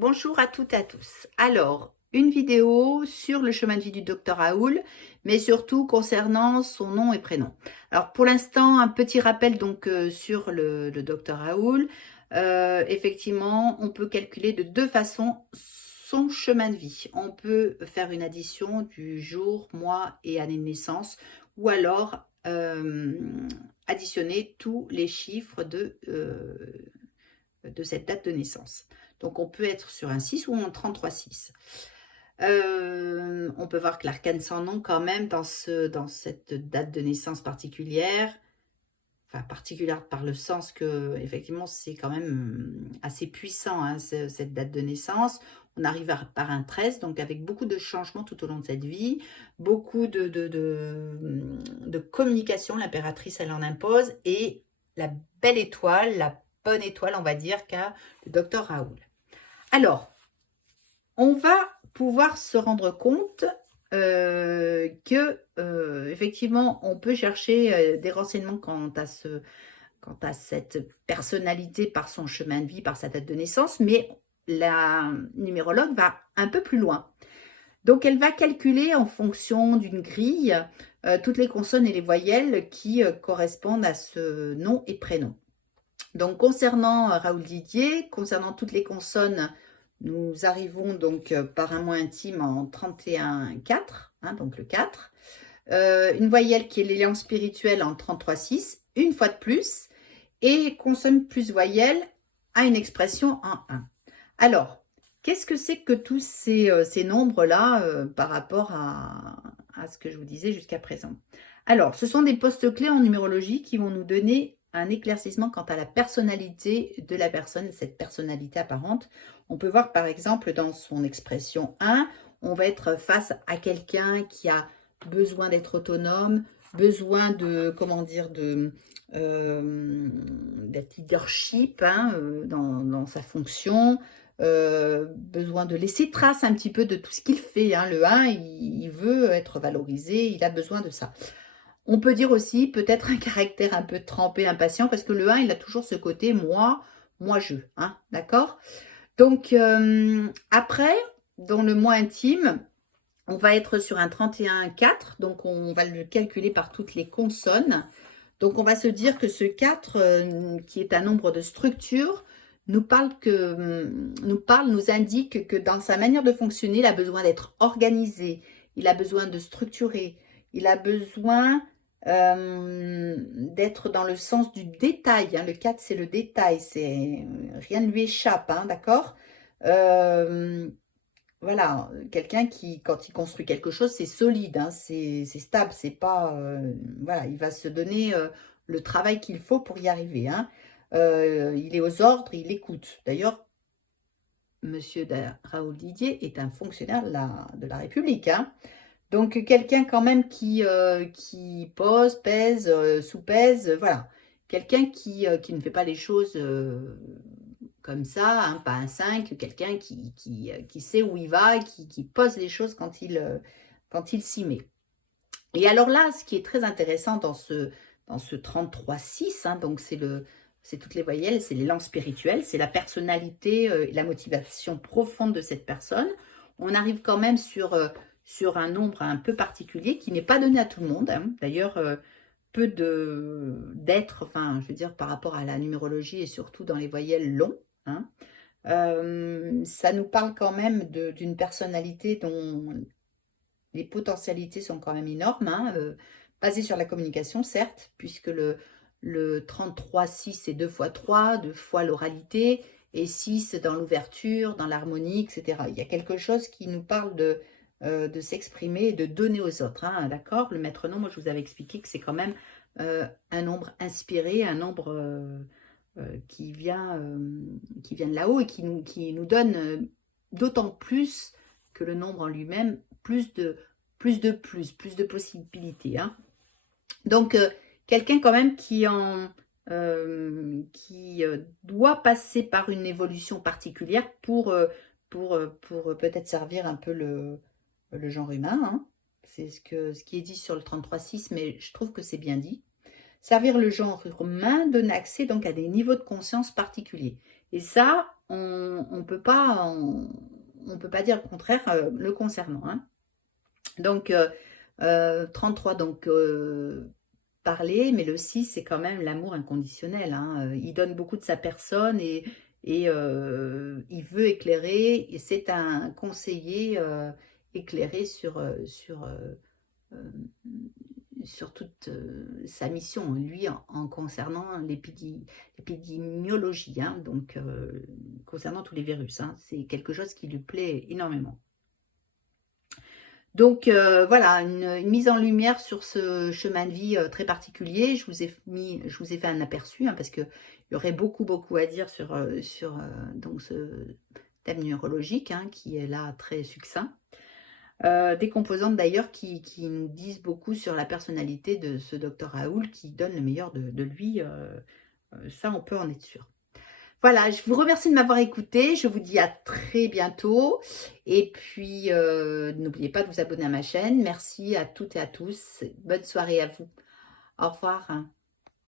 Bonjour à toutes et à tous. Alors, une vidéo sur le chemin de vie du docteur Raoul, mais surtout concernant son nom et prénom. Alors, pour l'instant, un petit rappel donc sur le docteur Raoul. Effectivement, on peut calculer de deux façons son chemin de vie. On peut faire une addition du jour, mois et année de naissance, ou alors additionner tous les chiffres de cette date de naissance. Donc, on peut être sur un 6 ou un 33-6. On peut voir que l'arcane sans nom quand même dans cette date de naissance particulière, enfin particulière par le sens que effectivement c'est quand même assez puissant hein, cette date de naissance. On arrive par un 13, donc avec beaucoup de changements tout au long de cette vie, beaucoup de communication, l'impératrice elle en impose, et la belle étoile, la bonne étoile on va dire qu'a le docteur Raoul. Alors, on va pouvoir se rendre compte que effectivement, on peut chercher des renseignements quant à cette personnalité par son chemin de vie, par sa date de naissance, mais la numérologue va un peu plus loin. Donc, elle va calculer en fonction d'une grille toutes les consonnes et les voyelles qui correspondent à ce nom et prénom. Donc, concernant Raoul Didier, concernant toutes les consonnes, nous arrivons donc par un mot intime en 31-4, hein, donc le 4. Une voyelle qui est l'élan spirituel en 33-6, une fois de plus, et consonne plus voyelle à une expression en 1. Alors, qu'est-ce que c'est que tous ces nombres-là par rapport à ce que je vous disais jusqu'à présent? Alors, ce sont des postes clés en numérologie qui vont nous donner un éclaircissement quant à la personnalité de la personne, cette personnalité apparente. On peut voir par exemple dans son expression 1, on va être face à quelqu'un qui a besoin d'être autonome, besoin de, comment dire, d'être leadership hein, dans sa fonction, besoin de laisser trace un petit peu de tout ce qu'il fait. Hein. Le 1, il veut être valorisé, il a besoin de ça. On peut dire aussi peut-être un caractère un peu trempé, impatient, parce que le 1, il a toujours ce côté moi, je. Hein, d'accord? Donc, après, dans le moi intime, on va être sur un 31-4, donc on va le calculer par toutes les consonnes. Donc, on va se dire que ce 4, qui est un nombre de structure, nous indique que dans sa manière de fonctionner, il a besoin d'être organisé, il a besoin de structurer, il a besoin d'être dans le sens du détail. Hein. Le 4, c'est le détail, rien ne lui échappe, hein, d'accord voilà, quelqu'un qui, quand il construit quelque chose, c'est solide, hein, c'est stable, c'est pas... voilà, il va se donner le travail qu'il faut pour y arriver. Hein. Il est aux ordres, il écoute. D'ailleurs, Monsieur Raoul Didier est un fonctionnaire de la République. Hein. Donc, quelqu'un quand même qui pose, pèse, sous-pèse, voilà. Quelqu'un qui ne fait pas les choses comme ça, hein, pas un 5, quelqu'un qui sait où il va, qui pose les choses quand il s'y met. Et alors là, ce qui est très intéressant dans ce 33-6, hein, donc c'est toutes les voyelles, c'est l'élan spirituel, c'est la personnalité et la motivation profonde de cette personne. On arrive quand même sur un nombre un peu particulier qui n'est pas donné à tout le monde. Hein. D'ailleurs, peu d'êtres, enfin, je veux dire, par rapport à la numérologie et surtout dans les voyelles longs. Hein. Ça nous parle quand même d'une personnalité dont les potentialités sont quand même énormes, hein, basées sur la communication, certes, puisque le 33-6, c'est 2 fois 3, 2 fois l'oralité, et 6 dans l'ouverture, dans l'harmonie, etc. Il y a quelque chose qui nous parle de s'exprimer et de donner aux autres. Hein, d'accord? Le maître nom, moi je vous avais expliqué que c'est quand même un nombre inspiré, un nombre qui vient de là-haut et qui nous donne d'autant plus que le nombre en lui-même, plus de possibilités. Hein. Donc, quelqu'un quand même qui doit passer par une évolution particulière pour peut-être servir un peu le genre humain. Hein. C'est ce qui est dit sur le 33-6, mais je trouve que c'est bien dit. Servir le genre humain donne accès donc à des niveaux de conscience particuliers. Et ça, on peut pas dire le contraire, le concernant, hein. Donc 33 donc parler, mais le 6 c'est quand même l'amour inconditionnel, hein, il donne beaucoup de sa personne et il veut éclairer et c'est un conseiller, éclairé hem, sur toute, sa mission, lui en concernant l'épidémiologie, hein, donc concernant tous les virus, hein. C'est quelque chose qui lui plaît énormément. Donc voilà, une mise en lumière sur ce chemin de vie, très particulier. Je vous ai fait un aperçu, hein, parce qu'il y aurait beaucoup, beaucoup à dire sur donc ce thème neurologique, hein, qui est là très succinct. Des composantes d'ailleurs qui nous disent beaucoup sur la personnalité de ce docteur Raoul qui donne le meilleur de lui, ça on peut en être sûr. Voilà, je vous remercie de m'avoir écouté. Je vous dis à très bientôt. Et puis, n'oubliez pas de vous abonner à ma chaîne. Merci à toutes et à tous. Bonne soirée à vous. Au revoir.